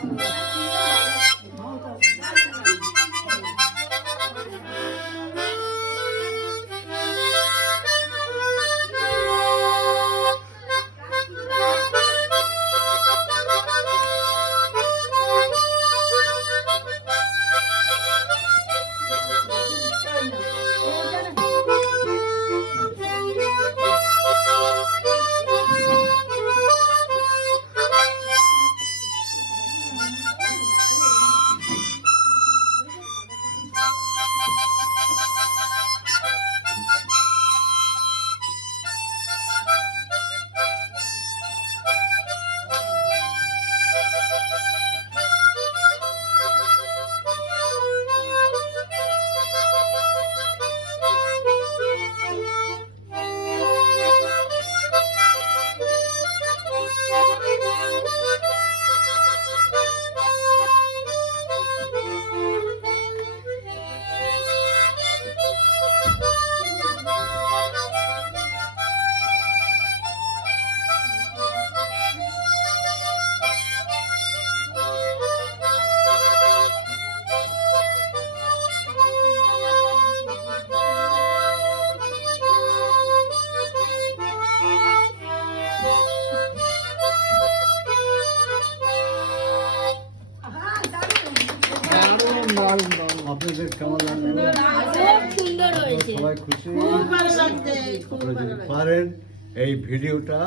Thank you. আপনাদের কেমন লাগল সবাই খুশি। আপনারা যদি পারেন এই ভিডিওটা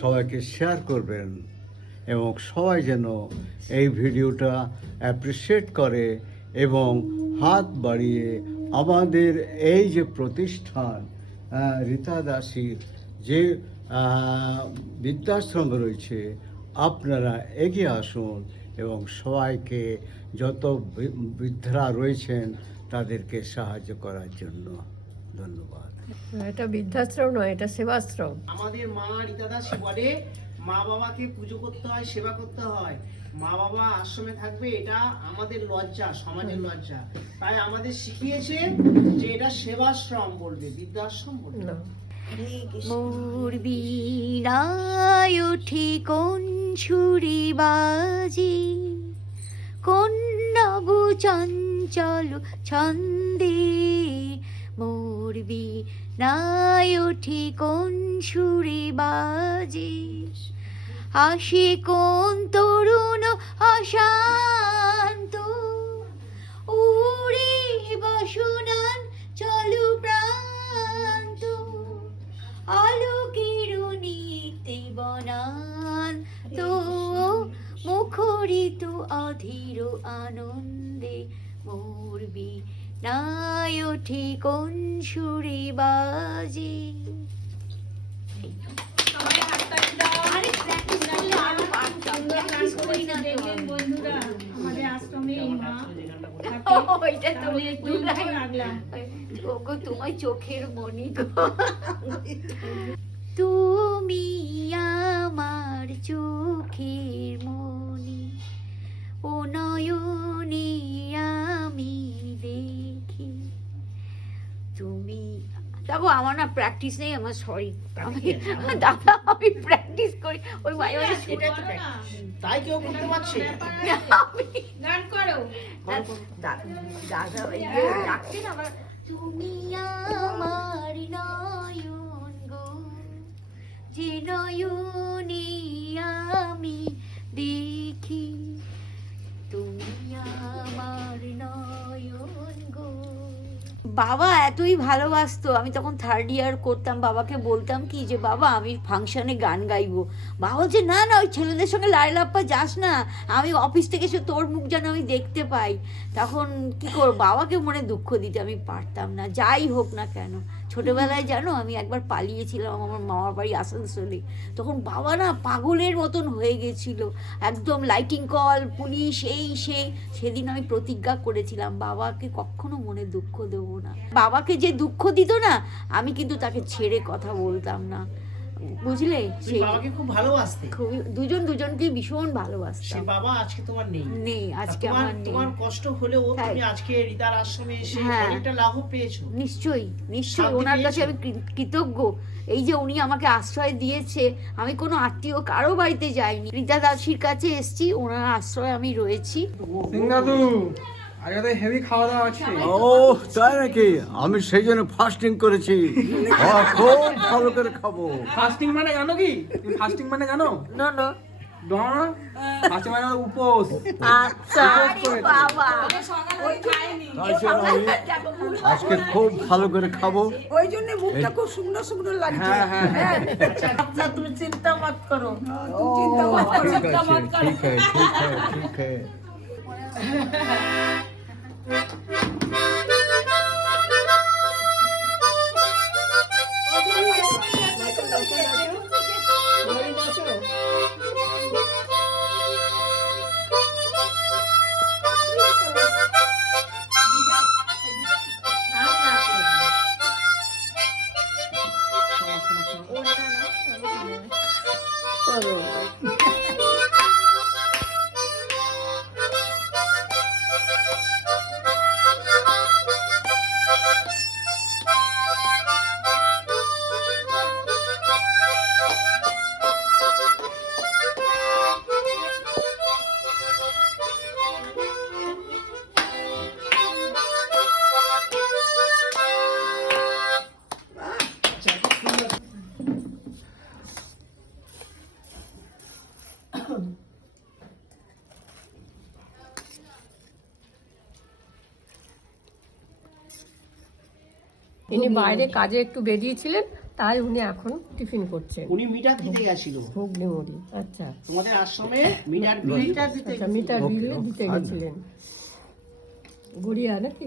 সবাইকে শেয়ার করবেন এবং সবাই যেন এই ভিডিওটা অ্যাপ্রিসিয়েট করে এবং হাত বাড়িয়ে আমাদের এই যে প্রতিষ্ঠান রীতা দাসীর যে বৃদ্ধাশ্রম রয়েছে আপনারা এগিয়ে আসুন এবং সবাইকে যত বৃদ্ধরা রয়েছেন তাদেরকে সাহায্য করার জন্য ধন্যবাদ। এটা বৃদ্ধাশ্রম নয় এটা সেবাশ্রম। আমাদের মা রীতাদাসী বলে মা বাবাকে পুজো করতে হয় সেবা করতে হয়। মা বাবা আশ্রমে থাকবে এটা আমাদের লজ্জা সমাজের লজ্জা। তাই আমাদের শিখিয়েছে যে এটা সেবাশ্রম বলবে বৃদ্ধাশ্রম বলবে। না। মোর বীণায় উঠি কোন ছুরি বাজি কোন নব চঞ্চল ছন্দে। মোর বীণায় উঠি কোন ছুরি বাজি আসি কোন তরুণ অশান্ত। উড়ি বসুনান চলু প্রান্ত অধীর আনন্দে মোরবি নাই ওঠে কোন সুরে বাজে আরে practice করলে আরও পারতাম। Practice করি না তো আমি। বন্ধুরা আমাদের আশ্রমে মা ওইটা তো ওগো, তোমার চোখের মনি তুমি আমার চোখের ও নয়নে আমি দেখি তুমি দেখো আমার না প্র্যাকটিস নেই আমার সরি আমি দাদা আমি প্র্যাকটিস করি। ওই মাঝে মাঝে তাই কেউ করতে পারছে? গান করো। দাদা ওই যে ডাকছে আমার তুমি আমার নয়ন গো যে নয়নে আমি দেখি। বাবা, এতই ভালোবাসতো। আমি তখন থার্ড ইয়ার করতাম, বাবাকে বলতাম কি যে, বাবা, আমি ফাংশানে গান গাইবো। বাবা যে না না, ওই ছেলেদের সঙ্গে লাইলাপ্পা যাস না। আমি অফিস থেকে এসে তোর মুখ যেন আমি দেখতে পাই। তখন কি করব? বাবাকে মনে দুঃখ দিতে আমি পারতাম না, যাই হোক না কেন। ছোটবেলায় জানো আমি একবার পালিয়েছিলাম আমার মামার বাড়ি আসানসোলে। তখন বাবা না পাগলের মতন হয়ে গেছিল। একদম লাইটিং কল পুলিশ এই, সেই। সেদিন আমি প্রতিজ্ঞা করেছিলাম, বাবাকে কখনো মনে দুঃখ দেবো না। বাবাকে যে দুঃখ দিত না, আমি কিন্তু তাকে ছেড়ে কথা বলতাম না। বুঝলে? সেই বাবাকে খুব ভালোবাসতে। খুবই দুজন দুজনকে ভীষণ সে ভালোবাসতাম বাবা আজকে তোমার নেই। নেই আজকে আমার নেই। তোমার কষ্ট হলেও তুমি আজকে হৃদার আশ্রমে এসে হ্যাঁ। অনেকটা লাভ পেয়েছ। নিশ্চয়ই নিশ্চয়ই ওনার কাছে আমি কৃতজ্ঞ। এই যে উনি আমাকে আশ্রয় দিয়েছে আমি কোনো আত্মীয় কারও বাড়িতে যাইনি। রীতা দাসির কাছে এসেছি ওনার আশ্রয় আমি রয়েছি। সিংহাদু! আজকে তো হেভি খাওয়া দাওয়া আছে ও তাই নাকি? আমি সেই জন্য ফাস্টিং করেছি। খুব ভালো করে খাব। ফাস্টিং মানে জানো কি? ফাস্টিং মানে জানো? না না। মানে উপোস। আচ্ছা আজকে খুব ভালো করে খাব। ওই জন্য মুখটা খুব সুন্দর সুন্দর লাগছে। হ্যাঁ হ্যাঁ হ্যাঁ। আচ্ছা তুমি চিন্তা মত করো। চিন্তা মত করো। ঠিক আছে ঠিক আছে ঠিক আছে। Thank you. ইনি বাইরে কাজে একটু বেরিয়েছিলেন তাই উনি এখন টিফিন করছেন। উনি মিটার দিতে গেছিল। হুগলি মুড়ি আচ্ছা। তোমাদের আশ্রমে মিটার বিল আচ্ছা মিটার বিল দিতে গেছিলেন। গড়িয়া নাকি?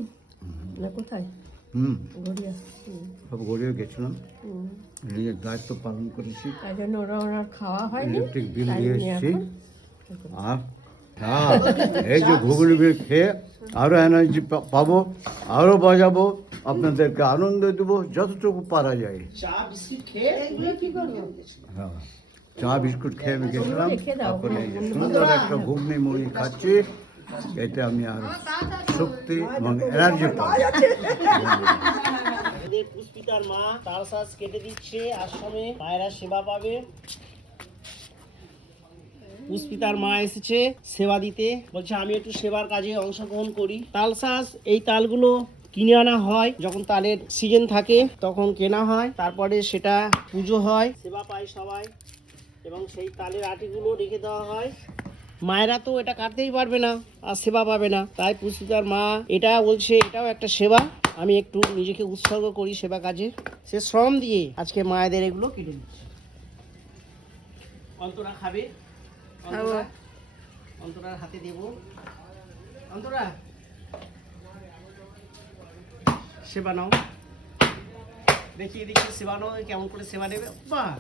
না কোথায়? হুম। গড়িয়া সব গড়িয়ে গেছিলাম। হুম। নিজের দায়িত্ব পালন করেছি। তাই জন্য ওরা ওনার খাওয়া হয়নি ইলেকট্রিক বিল দিয়ে এসেছি আর হ্যাঁ এই যে ঘুগনি বিল খেয়ে আরও এনার্জি পাবো আরও বাজাবো আপনাদেরকে আনন্দ দেবো যতটুকু পারা যায় চা বিস্কিট খেয়ে হ্যাঁ চা বিস্কুট আমি গেছিলাম তারপরে এই যে সুন্দর একটা ঘুগনি মুড়ি খাচ্ছি এতে আমি আর শক্তি এবং এনার্জি পাবো পুষ্পিতার মা তার শ্বাস কেটে দিচ্ছে আশ্রমে মায়েরা সেবা পাবে পুষ্পিতার মা এসেছে সেবা দিতে। বলছে, আমি একটু সেবার কাজে অংশগ্রহণ করি। তাল শাঁস এই তালগুলো কিনে আনা হয়। যখন তালের সিজন থাকে, তখন কেনা হয়। তারপরে সেটা পুজো হয়, সেবা পায় সবাই। এবং সেই তালের আটিগুলো রেখে দেওয়া হয়। মায়েরা তো এটা কাটতেই পারবে না, আর সেবা পাবে না। তাই পুষ্পিতার মা এটা বলছে, এটাও একটা সেবা। আমি একটু নিজেকে উৎসর্গ করি সেবা কাজে। সে শ্রম দিয়ে আজকে মায়েদের এগুলো কিনে দিচ্ছে অন্তরা খাবে। অন্তরার হাতে দেব। অন্তরা, সেবা নাও। দেখি দেখি, সেবা নাও, কেমন করে সেবা নেবে বাহ!